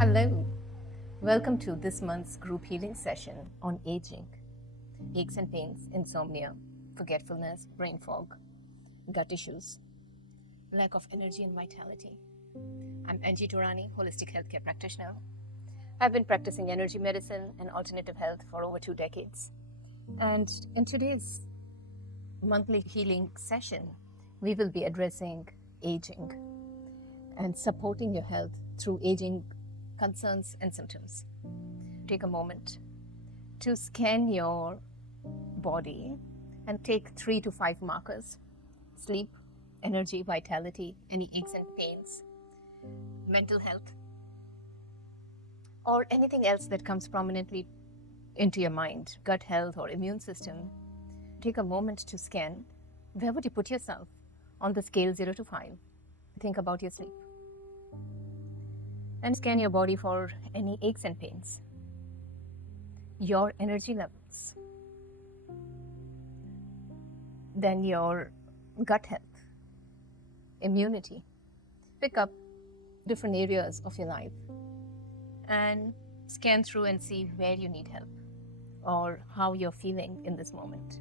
Hello, welcome to this month's group healing session on aging, aches and pains, insomnia, forgetfulness, brain fog, gut issues, lack of energy and vitality. I'm Angie Turani, holistic healthcare practitioner. I've been practicing energy medicine and alternative health for over 2 decades. And in today's monthly healing session, we will be addressing aging and supporting your health through aging concerns and symptoms. Take a moment to scan your body and take 3 to 5 markers: sleep, energy, vitality, any aches and pains, mental health, or anything else that comes prominently into your mind, gut health or immune system. Take a moment to scan. Where would you put yourself on the scale 0 to 5? Think about your sleep. And scan your body for any aches and pains, your energy levels, then your gut health, immunity. Pick up different areas of your life and scan through and see where you need help or how you're feeling in this moment.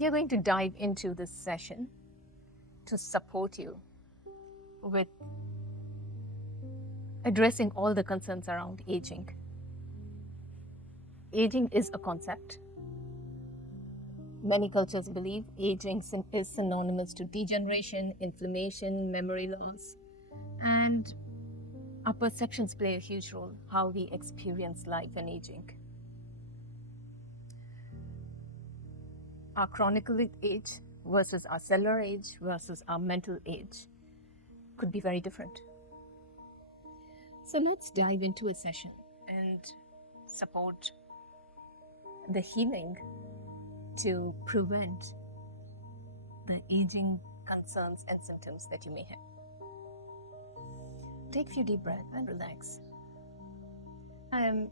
We're going to dive into this session to support you with addressing all the concerns around aging. Aging is a concept. Many cultures believe aging is synonymous to degeneration, inflammation, memory loss, and our perceptions play a huge role how we experience life and aging. Our chronic age versus our cellular age versus our mental age could be very different. So let's dive into a session and support the healing to prevent the aging concerns and symptoms that you may have. Take a few deep breaths and relax. I am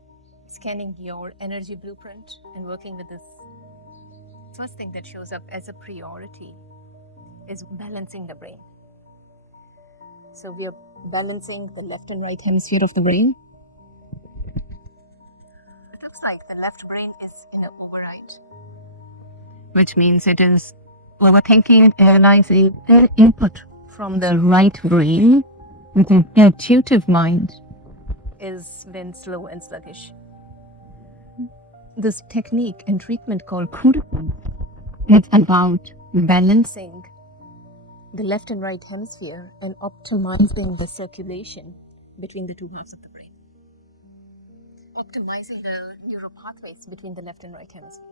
scanning your energy blueprint and working with this. First thing that shows up as a priority is balancing the brain. So we are balancing the left and right hemisphere of the brain. It looks like the left brain is in an override, which means it is overthinking, analyzing, and input from the right brain with an intuitive mind is been slow and sluggish. This technique and treatment called Kurupon is about balancing the left and right hemisphere and optimizing the circulation between the two halves of the brain, optimizing the neural pathways between the left and right hemisphere.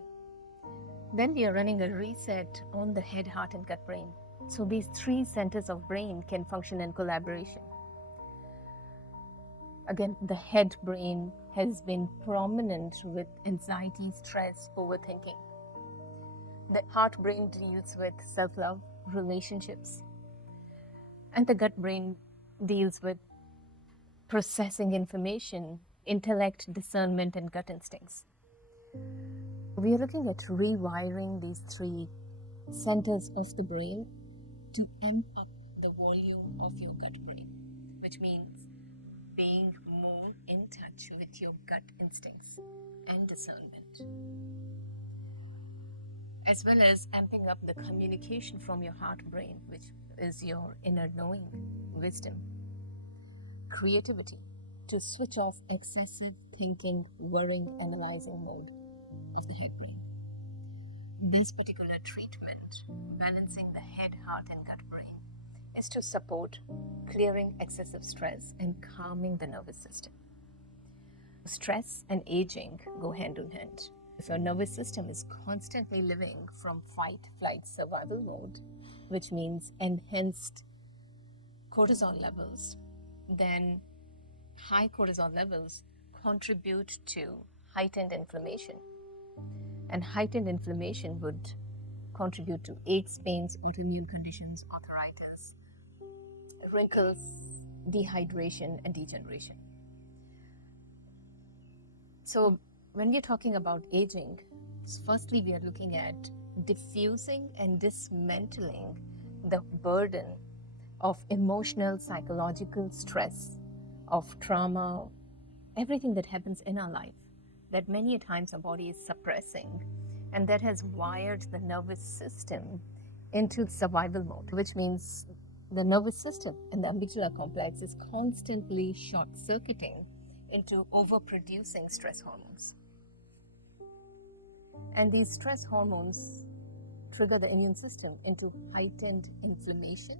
Then we are running a reset on the head, heart, and gut brain. So these 3 centers of brain can function in collaboration. Again, the head brain has been prominent with anxiety, stress, overthinking. The heart brain deals with self-love, relationships. And the gut brain deals with processing information, intellect, discernment, and gut instincts. We are looking at rewiring these 3 centers of the brain to amp up the volume of your gut brain, which means being more in touch with your gut instincts and discernment, as well as amping up the communication from your heart brain, which is your inner knowing, wisdom, creativity, to switch off excessive thinking, worrying, analyzing mode of the head brain. This particular treatment, balancing the head, heart, and gut brain, is to support clearing excessive stress and calming the nervous system. Stress and aging go hand in hand. If your nervous system is constantly living from fight, flight, survival mode, which means enhanced cortisol levels, then high cortisol levels contribute to heightened inflammation. And heightened inflammation would contribute to aches, pains, autoimmune conditions, arthritis, wrinkles, dehydration, and degeneration. So when we're talking about aging, firstly we are looking at diffusing and dismantling the burden of emotional, psychological stress, of trauma, everything that happens in our life that many a times our body is suppressing, and that has wired the nervous system into survival mode, which means the nervous system and the amygdala complex is constantly short-circuiting into overproducing stress hormones. And these stress hormones trigger the immune system into heightened inflammation,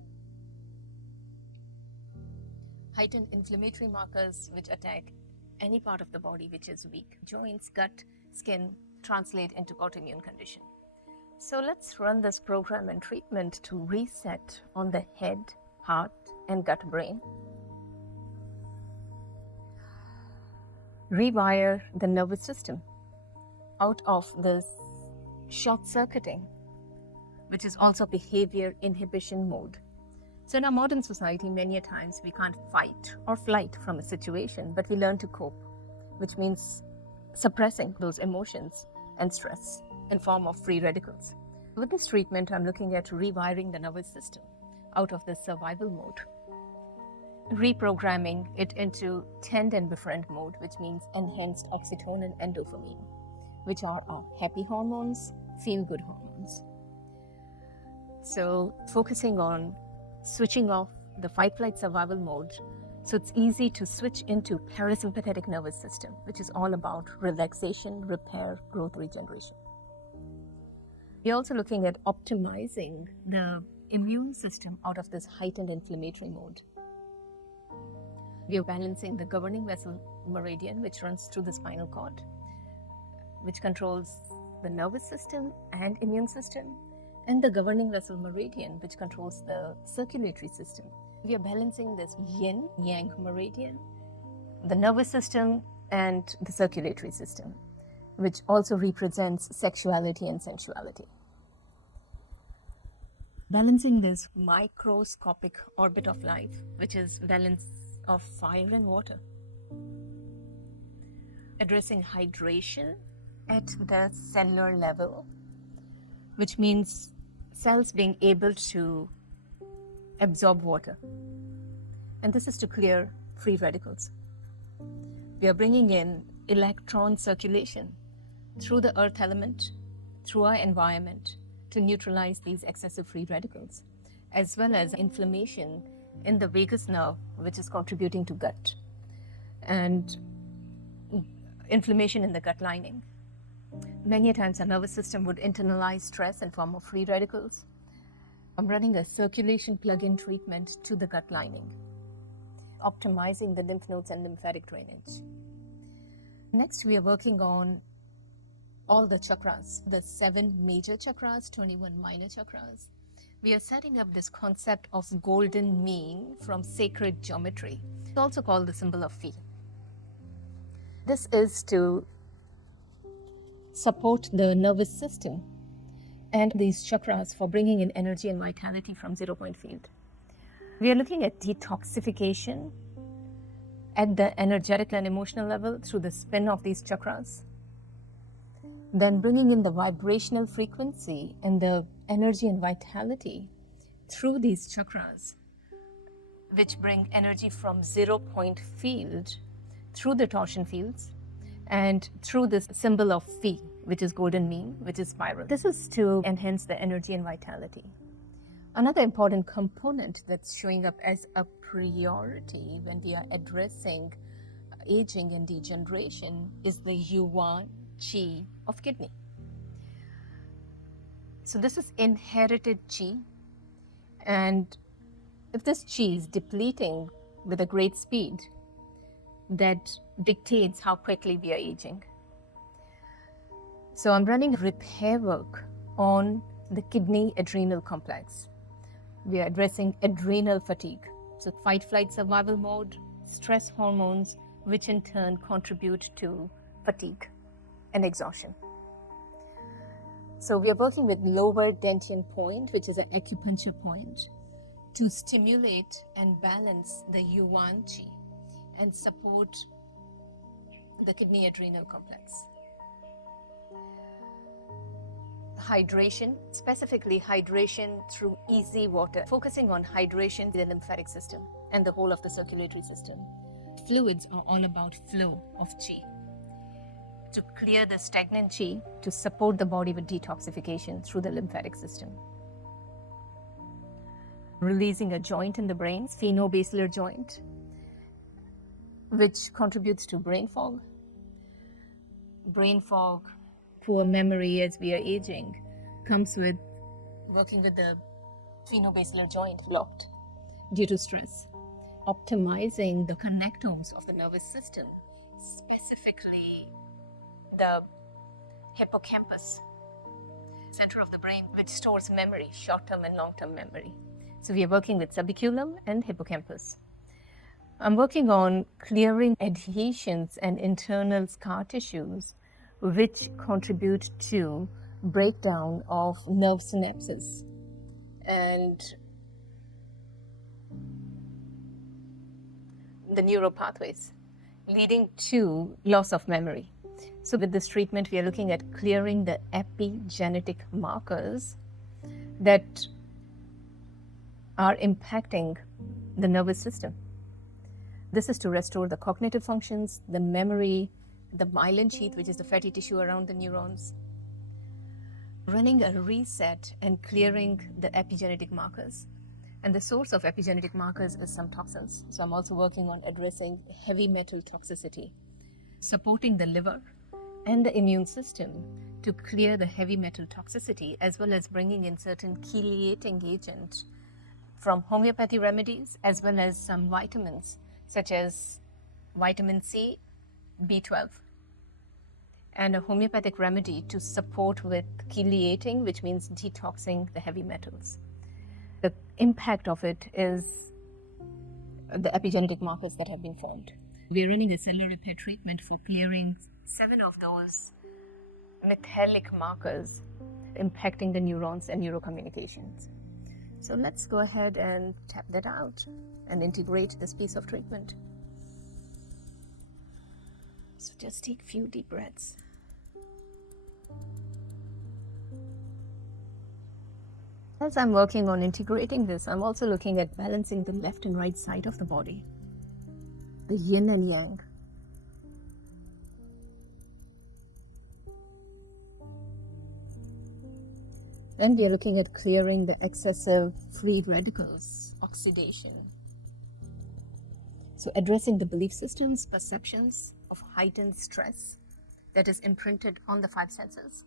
heightened inflammatory markers which attack any part of the body which is weak. Joints, gut, skin translate into autoimmune condition. So let's run this program and treatment to reset on the head, heart, and gut brain. Rewire the nervous system out of this short-circuiting, which is also behavior inhibition mode. So in our modern society, many a times we can't fight or flight from a situation, but we learn to cope, which means suppressing those emotions and stress in form of free radicals. With this treatment, I'm looking at rewiring the nervous system out of the survival mode, reprogramming it into tend and befriend mode, which means enhanced oxytocin and dopamine, which are our happy hormones, feel-good hormones. So focusing on switching off the fight-flight survival mode, so it's easy to switch into parasympathetic nervous system, which is all about relaxation, repair, growth, regeneration. We're also looking at optimizing the immune system out of this heightened inflammatory mode. We are balancing the governing vessel meridian, which runs through the spinal cord, which controls the nervous system and immune system, and the governing vessel meridian, which controls the circulatory system. We are balancing this yin-yang meridian, the nervous system, and the circulatory system, which also represents sexuality and sensuality. Balancing this microscopic orbit of life, which is balance of fire and water. Addressing hydration at the cellular level, which means cells being able to absorb water. And this is to clear free radicals. We are bringing in electron circulation through the earth element, through our environment, to neutralize these excessive free radicals, as well as inflammation in the vagus nerve, which is contributing to gut, and inflammation in the gut lining. Many a times our nervous system would internalize stress in form of free radicals. I'm running a circulation plug-in treatment to the gut lining, optimizing the lymph nodes and lymphatic drainage. Next, we are working on all the chakras, the 7 major chakras, 21 minor chakras. We are setting up this concept of golden mean from sacred geometry. It's also called the symbol of Phi. This is to support the nervous system and these chakras for bringing in energy and vitality from 0-point field. We are looking at detoxification at the energetic and emotional level through the spin of these chakras. Then bringing in the vibrational frequency and the energy and vitality through these chakras, which bring energy from 0-point field through the torsion fields and through this symbol of Phi, which is golden mean, which is spiral. This is to enhance the energy and vitality. Another important component that's showing up as a priority when we are addressing aging and degeneration is the yuan qi of kidney. So this is inherited qi, and if this qi is depleting with a great speed, that dictates how quickly we are aging. So I'm running repair work on the kidney adrenal complex. We are addressing adrenal fatigue. So fight, flight, survival mode, stress hormones, which in turn contribute to fatigue and exhaustion. So we are working with lower dantian point, which is an acupuncture point, to stimulate and balance the yuan qi and support the kidney adrenal complex. hydration, specifically hydration through easy water, focusing on hydration in the lymphatic system and the whole of the circulatory system. Fluids are all about flow of qi. To clear the stagnant qi, to support the body with detoxification through the lymphatic system. Releasing a joint in the brain, phenobasilar joint, which contributes to brain fog. Brain fog, poor memory as we are aging, comes with working with the phenobasilar joint blocked due to stress. Optimizing the connectomes of the nervous system, specifically the hippocampus, center of the brain, which stores memory, short-term and long-term memory. So we are working with subiculum and hippocampus. I'm working on clearing adhesions and internal scar tissues which contribute to breakdown of nerve synapses and the neural pathways, leading to loss of memory. So with this treatment, we are looking at clearing the epigenetic markers that are impacting the nervous system. This is to restore the cognitive functions, the memory, the myelin sheath, which is the fatty tissue around the neurons. Running a reset and clearing the epigenetic markers. And the source of epigenetic markers is some toxins. So I'm also working on addressing heavy metal toxicity, supporting the liver and the immune system to clear the heavy metal toxicity, as well as bringing in certain chelating agents from homeopathy remedies, as well as some vitamins such as vitamin C, B12, and a homeopathic remedy to support with chelating, which means detoxing the heavy metals. The impact of it is the epigenetic markers that have been formed. We're running a cellular repair treatment for clearing 7 of those metallic markers impacting the neurons and neurocommunications. So let's go ahead and tap that out and integrate this piece of treatment. So just take a few deep breaths. As I'm working on integrating this, I'm also looking at balancing the left and right side of the body, the yin and yang. Then we are looking at clearing the excessive free radicals, oxidation. So addressing the belief systems, perceptions of heightened stress that is imprinted on the 5 senses.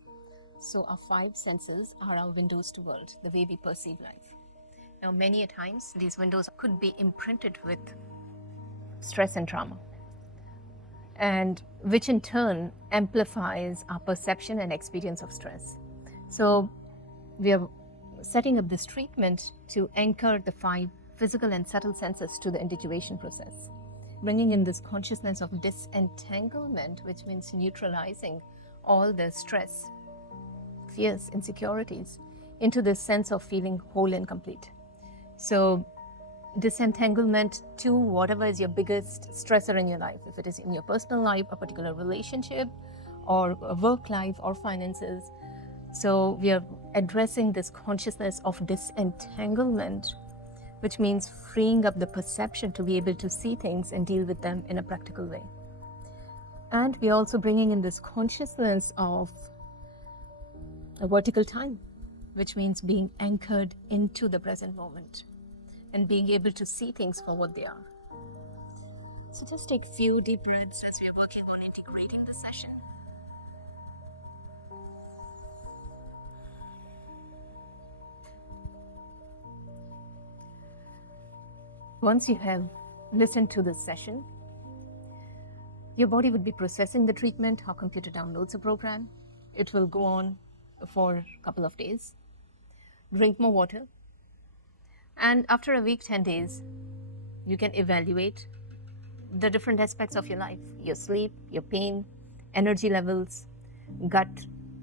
So our 5 senses are our windows to world, the way we perceive life. Now, many a times, these windows could be imprinted with stress and trauma, and which in turn amplifies our perception and experience of stress. So we are setting up this treatment to anchor the 5 physical and subtle senses to the individuation process, bringing in this consciousness of disentanglement, which means neutralizing all the stress, fears, insecurities into this sense of feeling whole and complete. So disentanglement to whatever is your biggest stressor in your life, if it is in your personal life, a particular relationship, or a work life, or finances. So we are addressing this consciousness of disentanglement, which means freeing up the perception to be able to see things and deal with them in a practical way. And we are also bringing in this consciousness of a vertical time, which means being anchored into the present moment and being able to see things for what they are. So just take a few deep breaths as we are working on integrating the session. Once you have listened to this session, your body would be processing the treatment. Our computer downloads a program. It will go on for a couple of days. Drink more water. And after a week, 10 days, you can evaluate the different aspects of your life, your sleep, your pain, energy levels, gut,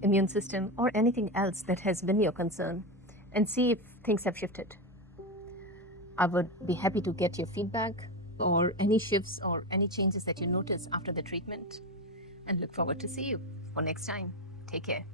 immune system, or anything else that has been your concern, and see if things have shifted. I would be happy to get your feedback or any shifts or any changes that you notice after the treatment, and look forward to see you for next time. Take care.